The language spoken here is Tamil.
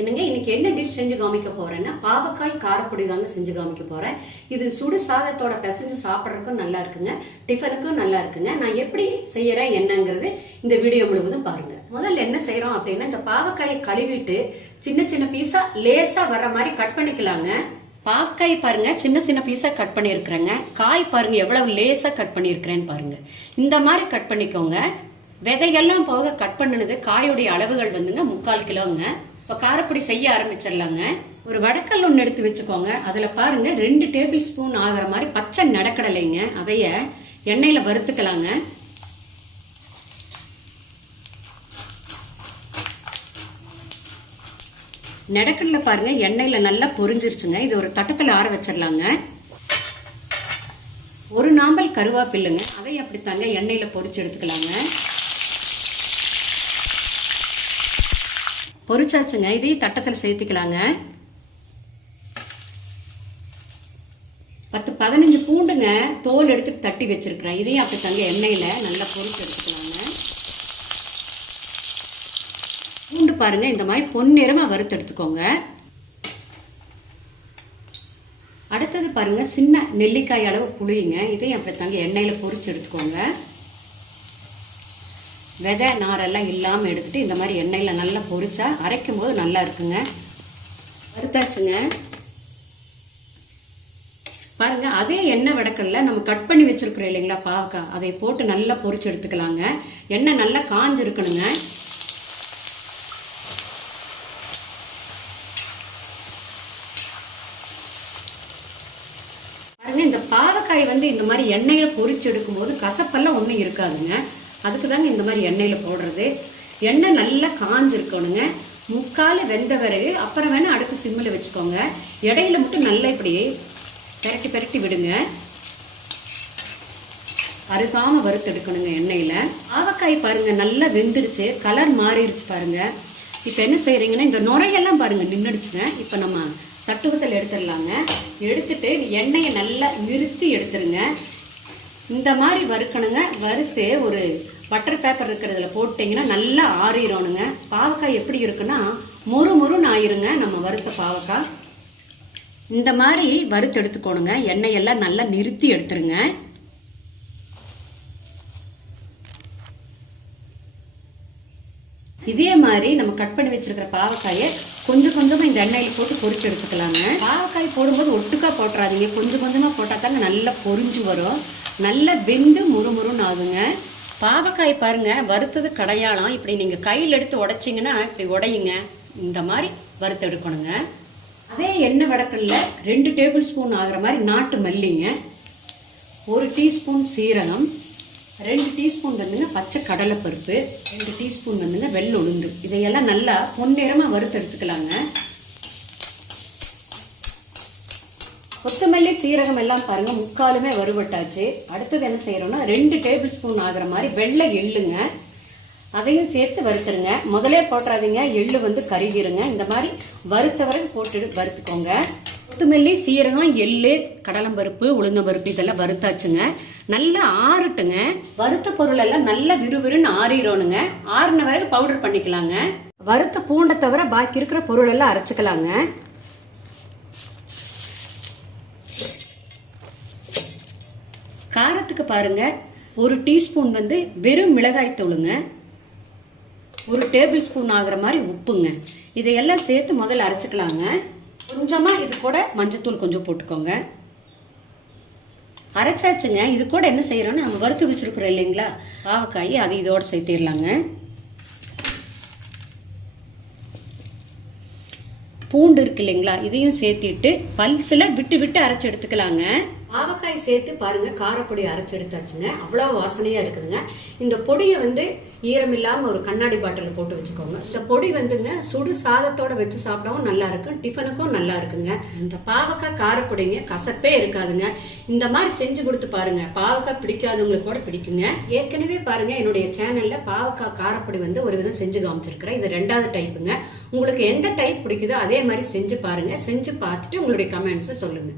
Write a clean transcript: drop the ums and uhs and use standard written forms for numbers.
என்னங்க இன்னைக்கு என்ன டிஷ் செஞ்சு காமிக்க போறேன்னா பாவக்காய் காரப்பொடி தாங்க செஞ்சு காமிக்க போறேன். இது சுடு சாதத்தோட பிசைஞ்சு சாப்பிட்றதுக்கும் நல்லா இருக்குங்க, டிஃபனுக்கும் நல்லா இருக்குங்க. நான் எப்படி செய்யறேன் என்னங்கிறது இந்த வீடியோ முழுவதும் பாருங்க. முதல்ல என்ன செய்யறோம் அப்படின்னா, இந்த பாவக்காயை கழுவிட்டு சின்ன சின்ன பீஸா லேசா வர்ற மாதிரி கட் பண்ணிக்கலாங்க. பாவக்காய் பாருங்க சின்ன சின்ன பீஸா கட் பண்ணியிருக்கிறேங்க. காய் பாருங்க எவ்வளவு லேசா கட் பண்ணியிருக்கிறேன்னு பாருங்க. இந்த மாதிரி கட் பண்ணிக்கோங்க. விதைகள்லாம் போக கட் பண்ணினது காயோடைய அளவுகள் வந்துங்க 3/4 கிலோங்க. இப்போ காரப்பொடி செய்ய ஆரம்பிச்சிடலாங்க. ஒரு வடக்கல் ஒன்று எடுத்து வச்சுக்கோங்க. அதில் பாருங்க 2 டேபிள் ஸ்பூன் ஆகிற மாதிரி பச்சை நடக்கடலைங்க. அதைய எண்ணெயில் வறுத்துக்கலாங்க. நடக்கடலை பாருங்க எண்ணெயில் நல்லா பொரிஞ்சிருச்சுங்க. இது ஒரு தட்டத்தில் ஆற வச்சிடலாங்க. ஒரு நாம்பல் கருவேப்பில்லைங்க, அதை அப்படித்தாங்க எண்ணெயில் பொரிச்சு எடுத்துக்கலாங்க. பொரிச்சாச்சுங்க. இதையும் தட்டத்தில் சேர்த்துக்கலாங்க. 10-15 பூண்டுங்க தோல் எடுத்து தட்டி வச்சிருக்கிறேன். இதையும் அப்படித்தாங்க எண்ணெயில் நல்லா பொரிச்சு எடுத்துக்கலாங்க. பூண்டு பாருங்க இந்த மாதிரி பொன்னிறமா வறுத்து எடுத்துக்கோங்க. அடுத்தது பாருங்க சின்ன நெல்லிக்காய் அளவு புளியுங்க. இதையும் அப்படித்தாங்க எண்ணெயில் பொரிச்சு எடுத்துக்கோங்க. விதை நாரெல்லாம் இல்லாமல் எடுத்துட்டு இந்த மாதிரி எண்ணெயில் நல்லா பொரிச்சா அரைக்கும் போது நல்லா இருக்குங்க. வறுத்தாச்சுங்க. பாருங்க அதே எண்ணெய் வடக்கல்ல நம்ம கட் பண்ணி வச்சிருக்கிறோம் இல்லைங்களா பாவக்காய், அதை போட்டு நல்லா பொரிச்சு எடுத்துக்கலாங்க. எண்ணெய் நல்லா காஞ்சிருக்கணுங்க. பாருங்க இந்த பாவக்காய் இந்த மாதிரி எண்ணெயில் பொரிச்சு எடுக்கும் போது கசப்பெல்லாம் ஒன்றும் இருக்காதுங்க. அதுக்கு தாங்க இந்த மாதிரி எண்ணெயில் போடுறது. எண்ணெய் நல்லா காஞ்சிருக்கணுங்க. 3/4 வெந்த பிறகு அப்புறம் வேணால் அடுப்பு சிம்மில் வச்சுக்கோங்க. இடையில மட்டும் நல்லா இப்படி பெரட்டி பெரட்டி விடுங்க. அருகாமல் வறுத்து எடுக்கணுங்க எண்ணெயில். பாவக்காய் பாருங்க நல்லா வெந்துருச்சு, கலர் மாறிடுச்சு பாருங்க. இப்போ என்ன செய்கிறீங்கன்னா, இந்த நுரையெல்லாம் பாருங்க நின்றுடுச்சுங்க. இப்போ நம்ம சட்டுவத்தில் எடுத்துடலாங்க. எடுத்துட்டு எண்ணெயை நல்லா நிறுத்தி எடுத்துருங்க. இந்த மாதிரி வறுக்கணுங்க. வறுத்து ஒரு பட்டர் பேப்பர் இருக்கிறதுல போட்டிங்கன்னா நல்லா ஆறிடணுங்க. பாவக்காய் எப்படி இருக்குன்னா மொறு மொறுன்னு ஆயிருங்க. நம்ம வறுத்த பாவக்காய் இந்த மாதிரி வறுத்து எடுத்துக்கணுங்க. எண்ணெயெல்லாம் நல்லா நிறுத்தி எடுத்துருங்க. இதே மாதிரி நம்ம கட் பண்ணி வச்சிருக்கிற பாவக்காயை கொஞ்சம் கொஞ்சமா இந்த எண்ணெயில் போட்டு பொரிச்சு எடுத்துக்கலாங்க. பாவக்காய் போடும்போது ஒட்டுக்கா போட்டுறாதீங்க, கொஞ்சம் கொஞ்சமா போட்டா தாங்க நல்லா பொரிஞ்சு வரும். நல்லா வெந்து முறுமுறுன்னு ஆகுங்க. பாவக்காய் பாருங்க வறுத்தது கடையாளம். இப்படி நீங்க கையில் எடுத்து உடைச்சிங்கன்னா இப்படி உடையுங்க. இந்த மாதிரி வறுத்து எடுக்கணுங்க. அதே எண்ணெய் வடக்கல்ல 2 டேபிள் ஸ்பூன் ஆகிற மாதிரி நாட்டு மல்லிங்க, 1 டீஸ்பூன் சீரகம், 2 டீஸ்பூன் பச்சை கடலைப்பருப்பு, 2 டீஸ்பூன் வெள்ளை உளுந்து, இதையெல்லாம் நல்லா பொன்னிறமா வறுத்து எடுத்துக்கலாங்க. கொத்தமல்லி சீரகம் எல்லாம் பாருங்க 3/4 வறுபட்டாச்சு. அடுத்தது என்ன செய்யறோம்னா 2 டேபிள் ஸ்பூன் ஆகிற மாதிரி வெள்ளை எள்ளுங்க, அதையும் சேர்த்து வறுத்துருங்க. முதலே போட்டுறாதீங்க, எள்ளு கருகிருங்க. இந்த மாதிரி வறுத்தவரை போட்டு வறுத்துக்கோங்க. கொத்தமல்லி சீரகம் எள்ளு கடலம்பருப்பு உளுந்தம்பருப்பு இதெல்லாம் வறுத்தாச்சுங்க. நல்லா ஆறட்டுங்க. வறுத்த பொருள் எல்லாம் நல்லா விறுவிறுன்னு ஆறிடணுங்க. ஆறின வரைக்கும் பவுடர் பண்ணிக்கலாங்க. வறுத்த பூண்டை தவிர பாக்கி இருக்கிற பொருள் எல்லாம் அரைச்சிக்கலாங்க. காரத்துக்கு பாருங்க 1 டீஸ்பூன் வெறும் மிளகாய் தூளுங்க, 1 டேபிள் ஸ்பூன் ஆகிற மாதிரி உப்புங்க. இதையெல்லாம் சேர்த்து முதல்ல அரைச்சிக்கலாங்க. கொஞ்சமா இது கூட மஞ்சத்தூள் கொஞ்சம் போட்டுக்கோங்க. அரைச்சாச்சுங்க. இது கூட என்ன செய்யறோம்னா, நம்ம வறுத்து வச்சிருக்கிறோம் இல்லைங்களா பாவக்காய், அது இதோட சேர்த்திடலாங்க. பூண்டு இருக்கு இல்லைங்களா, இதையும் சேர்த்திட்டு பல்சில் விட்டு விட்டு அரைச்சி எடுத்துக்கலாங்க. பாவக்காய் சேர்த்து பாருங்க காரப்பொடி அரைச்சி எடுத்தாச்சுங்க. அவ்வளோ வாசனையா இருக்குதுங்க. இந்த பொடியை ஈரம் இல்லாம ஒரு கண்ணாடி பாட்டில் போட்டு வச்சுக்கோங்க. இந்த பொடி சுடு சாதத்தோட வச்சு சாப்பிடவும் நல்லா இருக்கும், டிஃபனுக்கும் நல்லா இருக்குங்க. இந்த பாவக்காய் காரப்பொடிங்க கசப்பே இருக்காதுங்க. இந்த மாதிரி செஞ்சு கொடுத்து பாருங்க, பாவக்காய் பிடிக்காதவங்களுக்கு கூட பிடிக்குங்க. ஏற்கனவே பாருங்க என்னுடைய சேனல்ல பாவக்காய் காரப்பொடி ஒரு விதம் செஞ்சு காமிச்சிருக்கிறேன். இது 2வது டைப்புங்க. உங்களுக்கு எந்த டைப் பிடிக்குதோ அதே மாதிரி செஞ்சு பாருங்க. செஞ்சு பார்த்துட்டு உங்களுடைய கமெண்ட்ஸ் சொல்லுங்க.